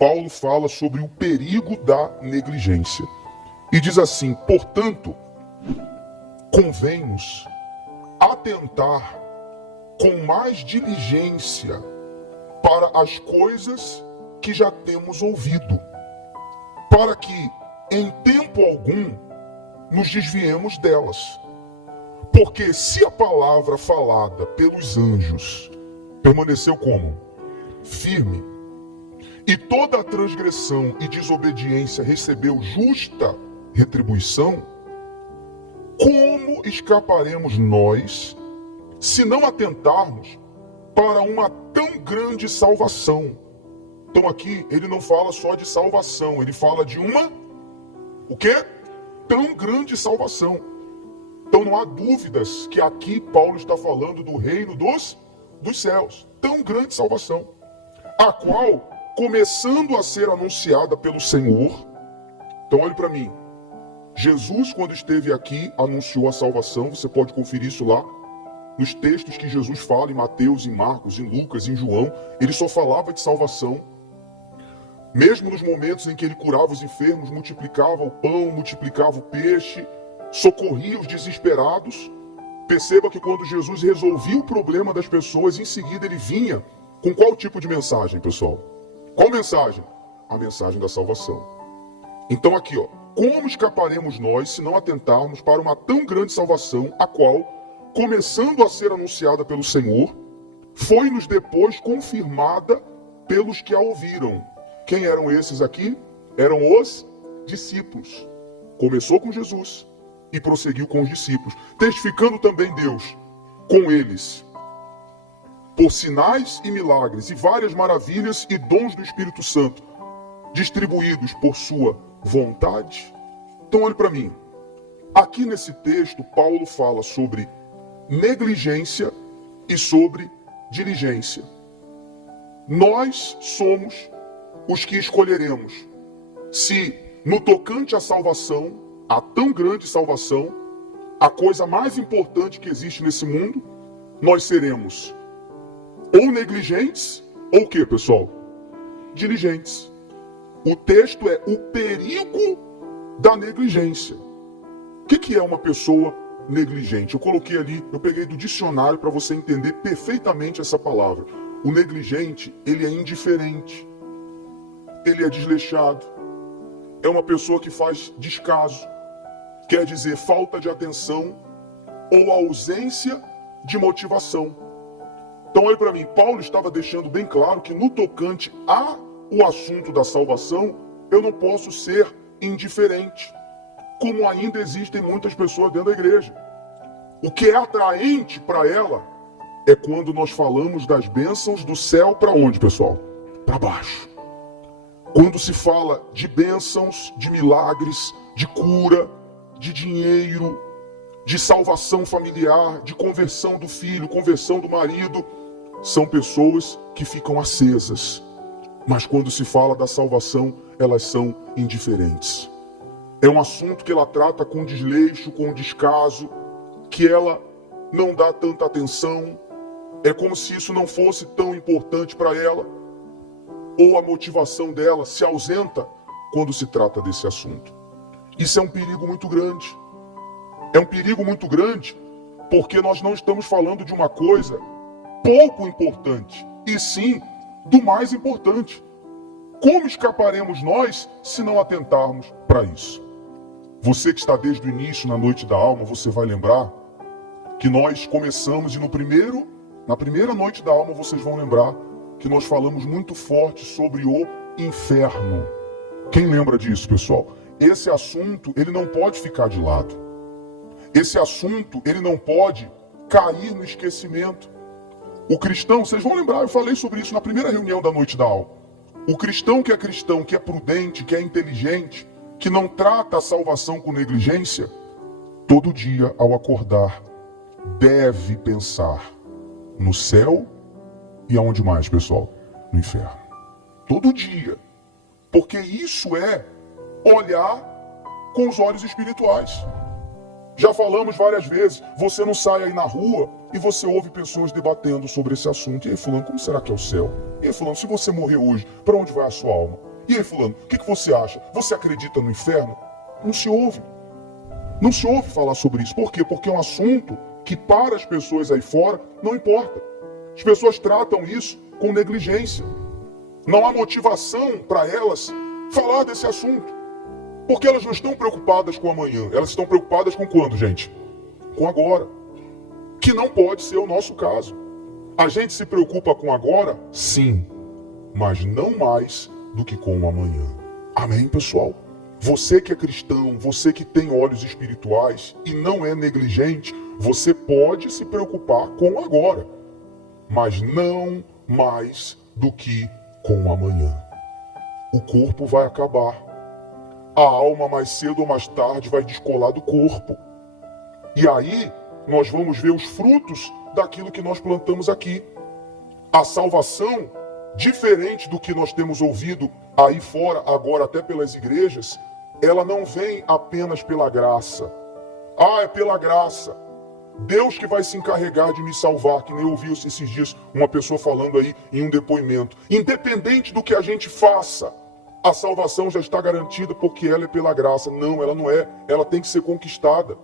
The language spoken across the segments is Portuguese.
Paulo fala sobre o perigo da negligência. E diz assim: portanto, convém-nos atentar com mais diligência para as coisas que já temos ouvido, para que em tempo algum nos desviemos delas. Porque se a palavra falada pelos anjos permaneceu como? Firme, e toda a transgressão e desobediência recebeu justa retribuição, como escaparemos nós se não atentarmos para uma tão grande salvação? Então aqui ele não fala só de salvação, ele fala de uma, o quê? Tão grande salvação. Então não há dúvidas que aqui Paulo está falando do reino dos céus. Tão grande salvação, a qual, começando a ser anunciada pelo Senhor. Então olhe para mim, Jesus, quando esteve aqui, anunciou a salvação. Você pode conferir isso lá nos textos que Jesus fala em Mateus, em Marcos, em Lucas, em João. Ele só falava de salvação. Mesmo nos momentos em que ele curava os enfermos, multiplicava o pão, multiplicava o peixe, socorria os desesperados. Perceba que quando Jesus resolvia o problema das pessoas, em seguida ele vinha com qual tipo de mensagem, pessoal? Qual mensagem? A mensagem da salvação. Então aqui, como escaparemos nós se não atentarmos para uma tão grande salvação, a qual, começando a ser anunciada pelo Senhor, foi-nos depois confirmada pelos que a ouviram. Quem eram esses aqui? Eram os discípulos. Começou com Jesus e prosseguiu com os discípulos, testificando também Deus com eles, por sinais e milagres, e várias maravilhas e dons do Espírito Santo, distribuídos por sua vontade. Então olhe para mim, aqui nesse texto Paulo fala sobre negligência e sobre diligência. Nós somos os que escolheremos se, no tocante à salvação, a tão grande salvação, a coisa mais importante que existe nesse mundo, nós seremos ou negligentes, ou o que, pessoal? Diligentes. O texto é o perigo da negligência. O que é uma pessoa negligente? Eu coloquei ali, eu peguei do dicionário para você entender perfeitamente essa palavra. O negligente, ele é indiferente, ele é desleixado, é uma pessoa que faz descaso, quer dizer falta de atenção ou ausência de motivação. Então olha para mim, Paulo estava deixando bem claro que no tocante ao assunto da salvação, eu não posso ser indiferente, como ainda existem muitas pessoas dentro da igreja. O que é atraente para ela é quando nós falamos das bênçãos do céu para onde, pessoal? Para baixo. Quando se fala de bênçãos, de milagres, de cura, de dinheiro, de salvação familiar, de conversão do filho, conversão do marido, são pessoas que ficam acesas. Mas quando se fala da salvação, elas são indiferentes. É um assunto que ela trata com desleixo, com descaso, que ela não dá tanta atenção. É como se isso não fosse tão importante para ela. Ou a motivação dela se ausenta quando se trata desse assunto. Isso é um perigo muito grande. É um perigo muito grande porque nós não estamos falando de uma coisa pouco importante, e sim do mais importante. Como escaparemos nós se não atentarmos para isso? Você que está desde o início na Noite da Alma, você vai lembrar que nós começamos e na primeira Noite da Alma vocês vão lembrar que nós falamos muito forte sobre o inferno. Quem lembra disso, pessoal? Esse assunto, ele não pode ficar de lado. Esse assunto, ele não pode cair no esquecimento. O cristão, vocês vão lembrar, eu falei sobre isso na primeira reunião da Noite da Alma. O cristão, que é prudente, que é inteligente, que não trata a salvação com negligência, todo dia ao acordar, deve pensar no céu e aonde mais, pessoal? No inferno. Todo dia. Porque isso é olhar com os olhos espirituais. Já falamos várias vezes, você não sai aí na rua e você ouve pessoas debatendo sobre esse assunto. E aí, fulano, como será que é o céu? E aí, fulano, se você morrer hoje, para onde vai a sua alma? E aí, fulano, o que você acha? Você acredita no inferno? Não se ouve. Não se ouve falar sobre isso. Por quê? Porque é um assunto que para as pessoas aí fora não importa. As pessoas tratam isso com negligência. Não há motivação para elas falar desse assunto. Porque elas não estão preocupadas com amanhã. Elas estão preocupadas com quando, gente? Com agora. Que não pode ser o nosso caso. A gente se preocupa com agora, sim, mas não mais do que com o amanhã. Amém, pessoal? Você que é cristão, você que tem olhos espirituais e não é negligente, você pode se preocupar com o agora, mas não mais do que com o amanhã. O corpo vai acabar. A alma, mais cedo ou mais tarde, vai descolar do corpo. E aí, nós vamos ver os frutos daquilo que nós plantamos aqui. A salvação, diferente do que nós temos ouvido aí fora, agora até pelas igrejas, ela não vem apenas pela graça. Ah, é pela graça. Deus que vai se encarregar de me salvar, que nem eu ouvi esses dias uma pessoa falando aí em um depoimento. Independente do que a gente faça, a salvação já está garantida porque ela é pela graça. Não, ela não é. Ela tem que ser conquistada.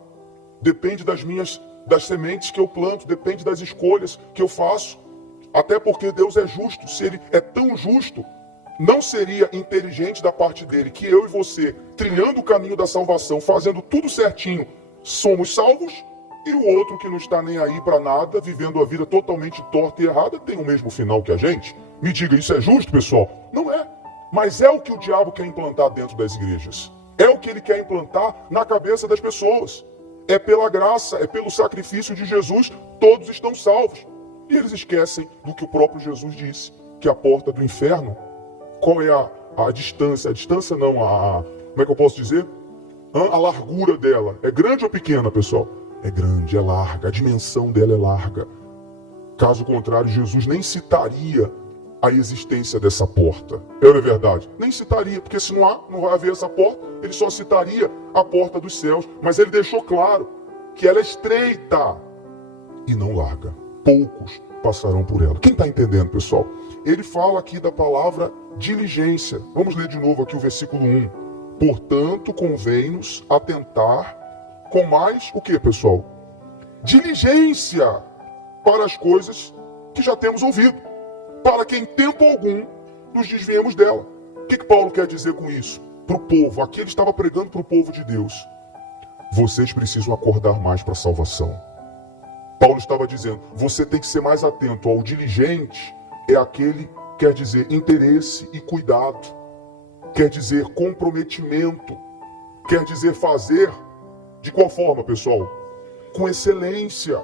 Depende das sementes que eu planto, depende das escolhas que eu faço. Até porque Deus é justo. Se Ele é tão justo, não seria inteligente da parte dele que eu e você, trilhando o caminho da salvação, fazendo tudo certinho, somos salvos, e o outro que não está nem aí para nada, vivendo a vida totalmente torta e errada, tem o mesmo final que a gente? Me diga, isso é justo, pessoal? Não é. Mas é o que o diabo quer implantar dentro das igrejas. É o que ele quer implantar na cabeça das pessoas. É pela graça, é pelo sacrifício de Jesus, todos estão salvos. E eles esquecem do que o próprio Jesus disse, que a porta do inferno, qual é a distância? A distância não, como é que eu posso dizer? A largura dela. É grande ou pequena, pessoal? É grande, é larga, a dimensão dela é larga. Caso contrário, Jesus nem citaria a existência dessa porta. É ou é verdade? Nem citaria, porque se não vai haver essa porta, ele só citaria a porta dos céus. Mas ele deixou claro que ela é estreita e não larga. Poucos passarão por ela. Quem está entendendo, pessoal? Ele fala aqui da palavra diligência. Vamos ler de novo aqui o versículo 1. Portanto, convém-nos atentar com mais o que, pessoal? Diligência para as coisas que já temos ouvido, para que em tempo algum nos desviemos dela. O que Paulo quer dizer com isso? Para o povo, aqui ele estava pregando para o povo de Deus. Vocês precisam acordar mais para a salvação. Paulo estava dizendo, você tem que ser mais atento ao diligente, é aquele, quer dizer, interesse e cuidado, quer dizer comprometimento, quer dizer fazer, de qual forma, pessoal? Com excelência,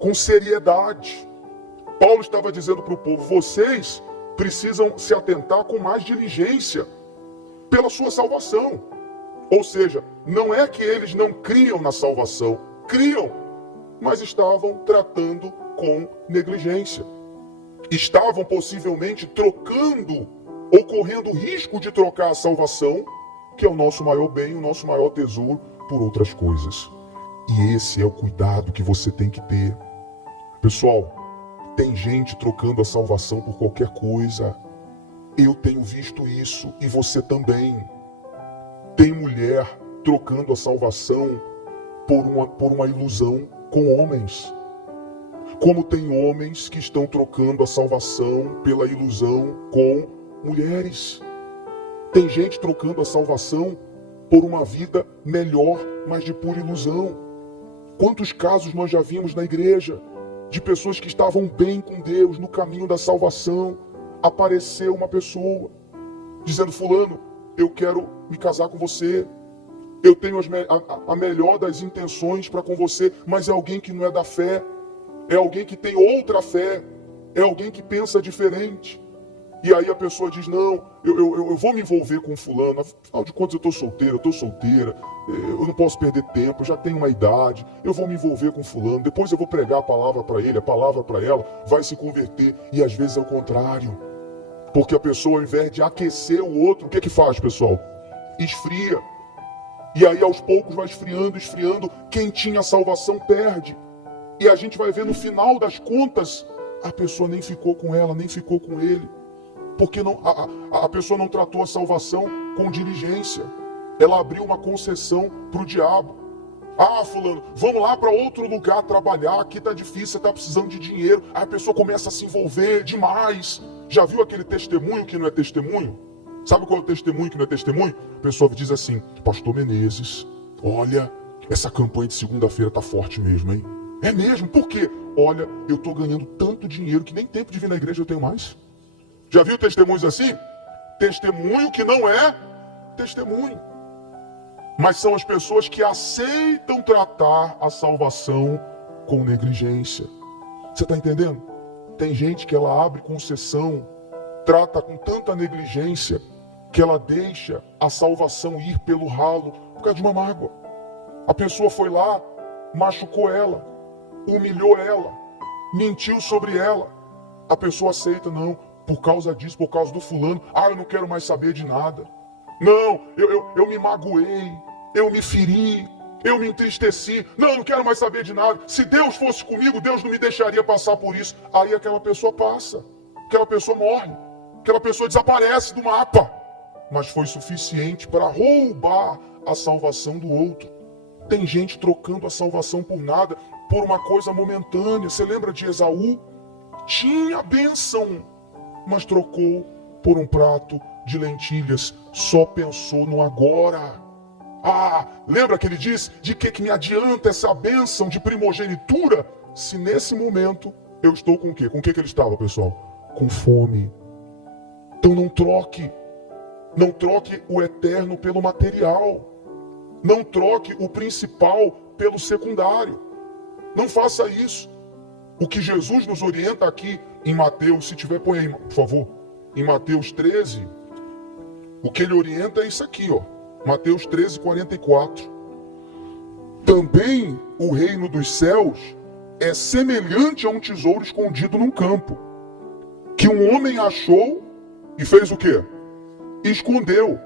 com seriedade. Paulo estava dizendo para o povo, vocês precisam se atentar com mais diligência pela sua salvação. Ou seja, não é que eles não criam na salvação, criam, mas estavam tratando com negligência. Estavam possivelmente trocando ou correndo risco de trocar a salvação, que é o nosso maior bem, o nosso maior tesouro, por outras coisas. E esse é o cuidado que você tem que ter. Pessoal, tem gente trocando a salvação por qualquer coisa. Eu tenho visto isso e você também. Tem mulher trocando a salvação por uma ilusão com homens. Como tem homens que estão trocando a salvação pela ilusão com mulheres. Tem gente trocando a salvação por uma vida melhor, mas de pura ilusão. Quantos casos nós já vimos na igreja de pessoas que estavam bem com Deus, no caminho da salvação, apareceu uma pessoa dizendo, fulano, eu quero me casar com você, eu tenho a melhor das intenções para com você, mas é alguém que não é da fé, é alguém que tem outra fé, é alguém que pensa diferente. E aí a pessoa diz, não, eu vou me envolver com fulano, afinal de contas eu estou solteira, eu não posso perder tempo, eu já tenho uma idade, eu vou me envolver com fulano, depois eu vou pregar a palavra para ele, a palavra para ela, vai se converter, e às vezes é o contrário. Porque a pessoa, ao invés de aquecer o outro, o que que faz, pessoal? Esfria. E aí aos poucos vai esfriando, quem tinha salvação perde. E a gente vai ver no final das contas, a pessoa nem ficou com ela, nem ficou com ele. Porque a pessoa não tratou a salvação com diligência. Ela abriu uma concessão para o diabo. Ah, fulano, vamos lá para outro lugar trabalhar, aqui tá difícil, você tá precisando de dinheiro. Aí a pessoa começa a se envolver demais. Já viu aquele testemunho que não é testemunho? Sabe qual é o testemunho que não é testemunho? A pessoa diz assim: Pastor Menezes, olha, essa campanha de segunda-feira tá forte mesmo, hein? É mesmo? Por quê? Olha, eu tô ganhando tanto dinheiro que nem tempo de vir na igreja eu tenho mais. Já viu testemunhos assim? Testemunho que não é testemunho. Mas são as pessoas que aceitam tratar a salvação com negligência. Você está entendendo? Tem gente que ela abre concessão, trata com tanta negligência, que ela deixa a salvação ir pelo ralo por causa de uma mágoa. A pessoa foi lá, machucou ela, humilhou ela, mentiu sobre ela. A pessoa aceita, não, por causa disso, por causa do fulano. Ah, eu não quero mais saber de nada. Não, eu me magoei, eu me feri, eu me entristeci. Não quero mais saber de nada. Se Deus fosse comigo, Deus não me deixaria passar por isso. Aí aquela pessoa passa, aquela pessoa morre, aquela pessoa desaparece do mapa. Mas foi suficiente para roubar a salvação do outro. Tem gente trocando a salvação por nada, por uma coisa momentânea. Você lembra de Esaú? Tinha bênção, mas trocou por um prato de lentilhas. Só pensou no agora. Ah, lembra que ele diz: de que me adianta essa bênção de primogenitura, se nesse momento eu estou com o quê? Com o que ele estava, pessoal? Com fome. Então não troque o eterno pelo material. Não troque o principal pelo secundário. Não faça isso. O que Jesus nos orienta aqui em Mateus, se tiver, põe aí, por favor. Em Mateus 13, o que ele orienta é isso aqui, ó. Mateus 13, 44. Também o reino dos céus é semelhante a um tesouro escondido num campo, que um homem achou e fez o quê? Escondeu.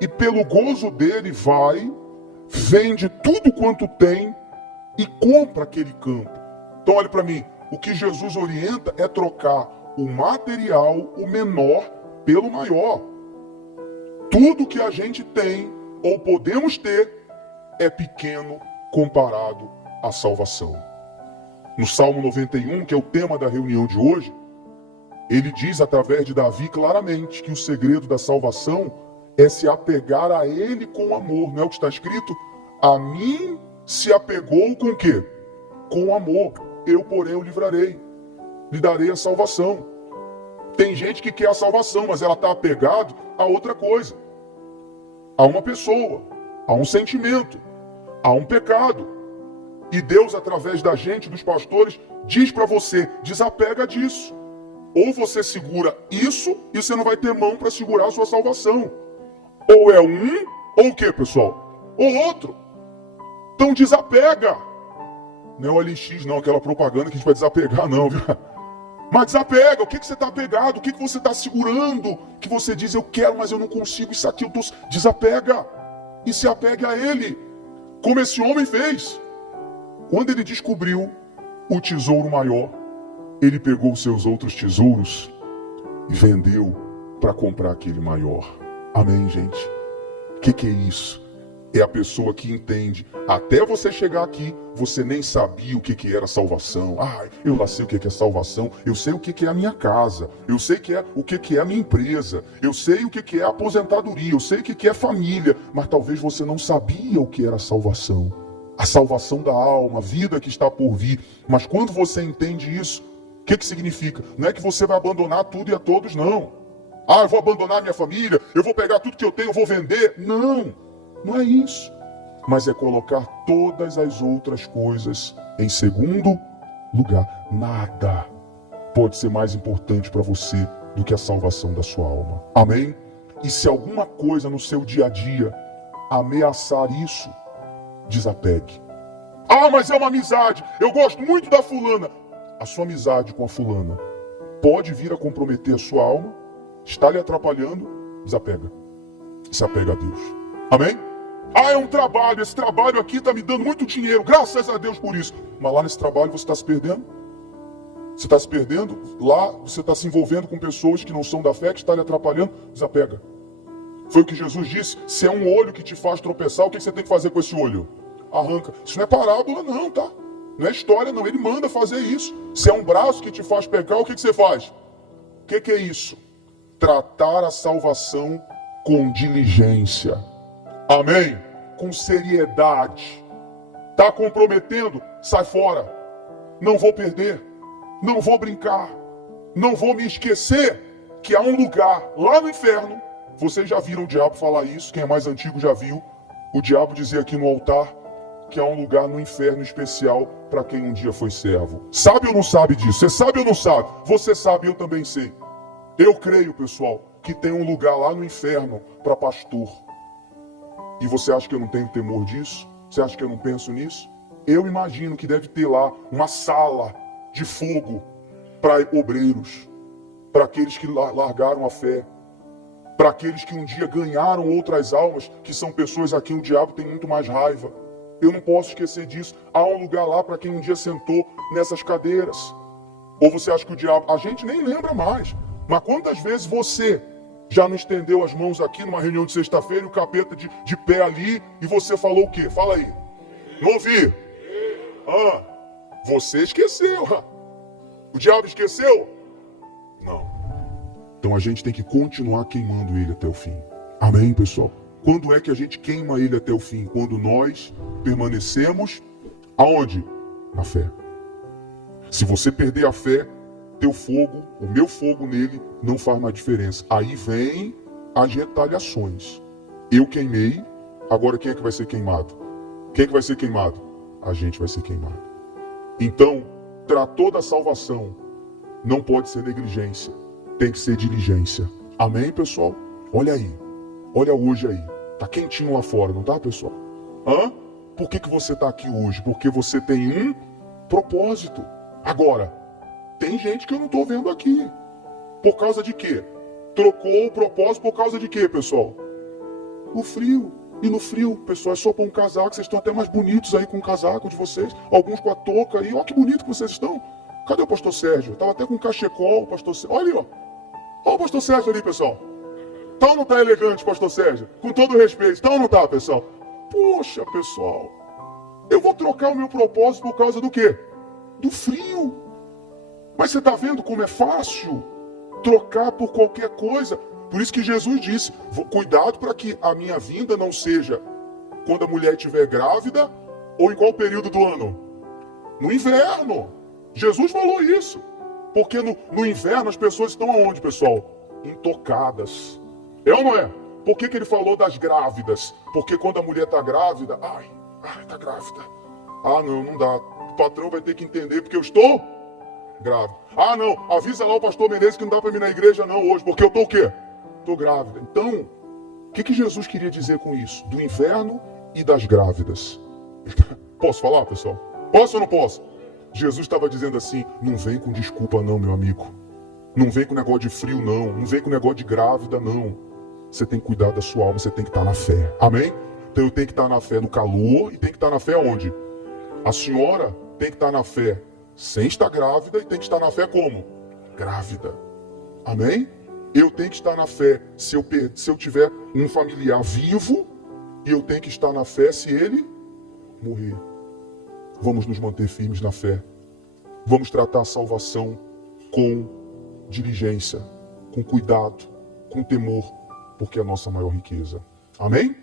E pelo gozo dele vai, vende tudo quanto tem e compra aquele campo. Então olhe para mim, o que Jesus orienta é trocar o material, o menor, pelo maior. Tudo que a gente tem ou podemos ter é pequeno comparado à salvação. No Salmo 91, que é o tema da reunião de hoje, ele diz através de Davi claramente que o segredo da salvação é se apegar a ele com amor. Não é o que está escrito? A mim se apegou com o quê? Com amor. Eu, porém, o livrarei. Lhe darei a salvação. Tem gente que quer a salvação, mas ela está apegada a outra coisa. A uma pessoa, a um sentimento, a um pecado. E Deus, através da gente, dos pastores, diz para você: desapega disso. Ou você segura isso e você não vai ter mão para segurar a sua salvação. Ou é um, ou o que, pessoal? Ou outro. Então desapega. Não é o LX, não, aquela propaganda que a gente vai desapegar, não, viu? Mas desapega. O que você está apegado? O que você está segurando? Que você diz: eu quero, mas eu não consigo, isso aqui eu tô... Desapega. E se apegue a ele. Como esse homem fez. Quando ele descobriu o tesouro maior, ele pegou os seus outros tesouros e vendeu para comprar aquele maior. Amém, gente? O que é isso? É a pessoa que entende. Até você chegar aqui, você nem sabia o que era salvação. Ah, eu lá sei o que é salvação. Eu sei o que é a minha casa. Eu sei o que é a minha empresa. Eu sei o que é a aposentadoria. Eu sei o que é família. Mas talvez você não sabia o que era salvação. A salvação da alma, a vida que está por vir. Mas quando você entende isso, o que significa? Não é que você vai abandonar tudo e a todos, não. Ah, eu vou abandonar minha família, eu vou pegar tudo que eu tenho, eu vou vender. Não, não é isso. Mas é colocar todas as outras coisas em segundo lugar. Nada pode ser mais importante para você do que a salvação da sua alma. Amém? E se alguma coisa no seu dia a dia ameaçar isso, desapegue. Ah, mas é uma amizade, eu gosto muito da fulana. A sua amizade com a fulana pode vir a comprometer a sua alma, está lhe atrapalhando, desapega. Se apega a Deus. Amém? Ah, é um trabalho, esse trabalho aqui está me dando muito dinheiro, graças a Deus por isso. Mas lá nesse trabalho você está se perdendo? Você está se perdendo lá, você está se envolvendo com pessoas que não são da fé, que está lhe atrapalhando, desapega. Foi o que Jesus disse, se é um olho que te faz tropeçar, o que você tem que fazer com esse olho? Arranca. Isso não é parábola não, tá? Não é história não, ele manda fazer isso. Se é um braço que te faz pecar, o que você faz? O que é isso? Tratar a salvação com diligência. Amém? Com seriedade. Está comprometendo? Sai fora. Não vou perder. Não vou brincar. Não vou me esquecer que há um lugar lá no inferno. Vocês já viram o diabo falar isso? Quem é mais antigo já viu. O diabo dizer aqui no altar que há um lugar no inferno especial para quem um dia foi servo. Sabe ou não sabe disso? Você sabe ou não sabe? Você sabe, eu também sei. Eu creio, pessoal, que tem um lugar lá no inferno para pastor. E você acha que eu não tenho temor disso? Você acha que eu não penso nisso? Eu imagino que deve ter lá uma sala de fogo para obreiros, para aqueles que largaram a fé, para aqueles que um dia ganharam outras almas, que são pessoas a quem o diabo tem muito mais raiva. Eu não posso esquecer disso. Há um lugar lá para quem um dia sentou nessas cadeiras. Ou você acha que o diabo... A gente nem lembra mais. Mas quantas vezes você já não estendeu as mãos aqui numa reunião de sexta-feira e o capeta de pé ali e você falou o quê? Fala aí. Não ouvi. Você esqueceu. O diabo esqueceu? Não. Então a gente tem que continuar queimando ele até o fim. Amém, pessoal? Quando é que a gente queima ele até o fim? Quando nós permanecemos aonde? Na fé. Se você perder a fé, teu fogo, o meu fogo nele, não faz mais diferença. Aí vem as retaliações. Eu queimei, agora quem é que vai ser queimado? Quem é que vai ser queimado? A gente vai ser queimado. Então, tratou da salvação, não pode ser negligência, tem que ser diligência. Amém, pessoal? Olha aí, olha hoje aí. Tá quentinho lá fora, não tá, pessoal? Por que você tá aqui hoje? Porque você tem um propósito. Agora, tem gente que eu não tô vendo aqui. Por causa de quê? Trocou o propósito por causa de quê, pessoal? O frio. E no frio, pessoal, é só pôr um casaco. Vocês estão até mais bonitos aí com o casaco de vocês. Alguns com a touca aí. Olha que bonito que vocês estão. Cadê o pastor Sérgio? Tava até com um cachecol, o pastor Sérgio. Olha ali, ó. Olha o pastor Sérgio ali, pessoal. Tá ou não tá elegante, pastor Sérgio? Com todo respeito. Tá ou não tá, pessoal? Poxa, pessoal. Eu vou trocar o meu propósito por causa do quê? Do frio. Mas você tá vendo como é fácil trocar por qualquer coisa? Por isso que Jesus disse, cuidado para que a minha vinda não seja quando a mulher estiver grávida ou em qual período do ano? No inverno. Jesus falou isso. Porque no inverno as pessoas estão aonde, pessoal? Intocadas. É ou não é? Por que ele falou das grávidas? Porque quando a mulher está grávida, tá grávida. Não dá. O patrão vai ter que entender porque eu estou grávida. Não, avisa lá o pastor Menezes que não dá para ir na igreja não hoje, porque eu estou o quê? Estou grávida. Então, o que Jesus queria dizer com isso? Do inverno e das grávidas. Posso falar, pessoal? Posso ou não posso? Jesus estava dizendo assim, não vem com desculpa não, meu amigo. Não vem com negócio de frio não. Não vem com negócio de grávida não. Você tem que cuidar da sua alma, você tem que estar na fé. Amém? Então eu tenho que estar na fé no calor e tem que estar na fé onde? A senhora tem que estar na fé sem estar grávida e tem que estar na fé como? Grávida. Amém? Eu tenho que estar na fé se eu tiver um familiar vivo e eu tenho que estar na fé se ele morrer. Vamos nos manter firmes na fé. Vamos tratar a salvação com diligência, com cuidado, com temor, porque é a nossa maior riqueza. Amém?